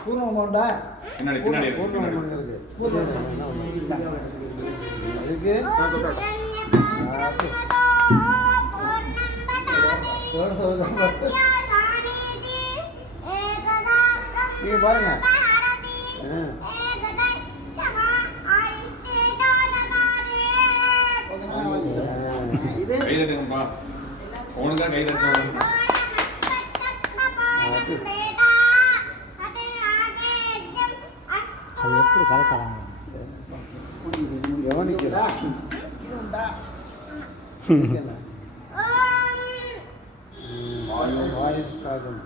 பூர்ணமாண்டா நீங்க பாருங்க அது எப்படி கலக்கிறாங்க கவனிக்கிறா இது உண்டா வாய்ஸ் காகம்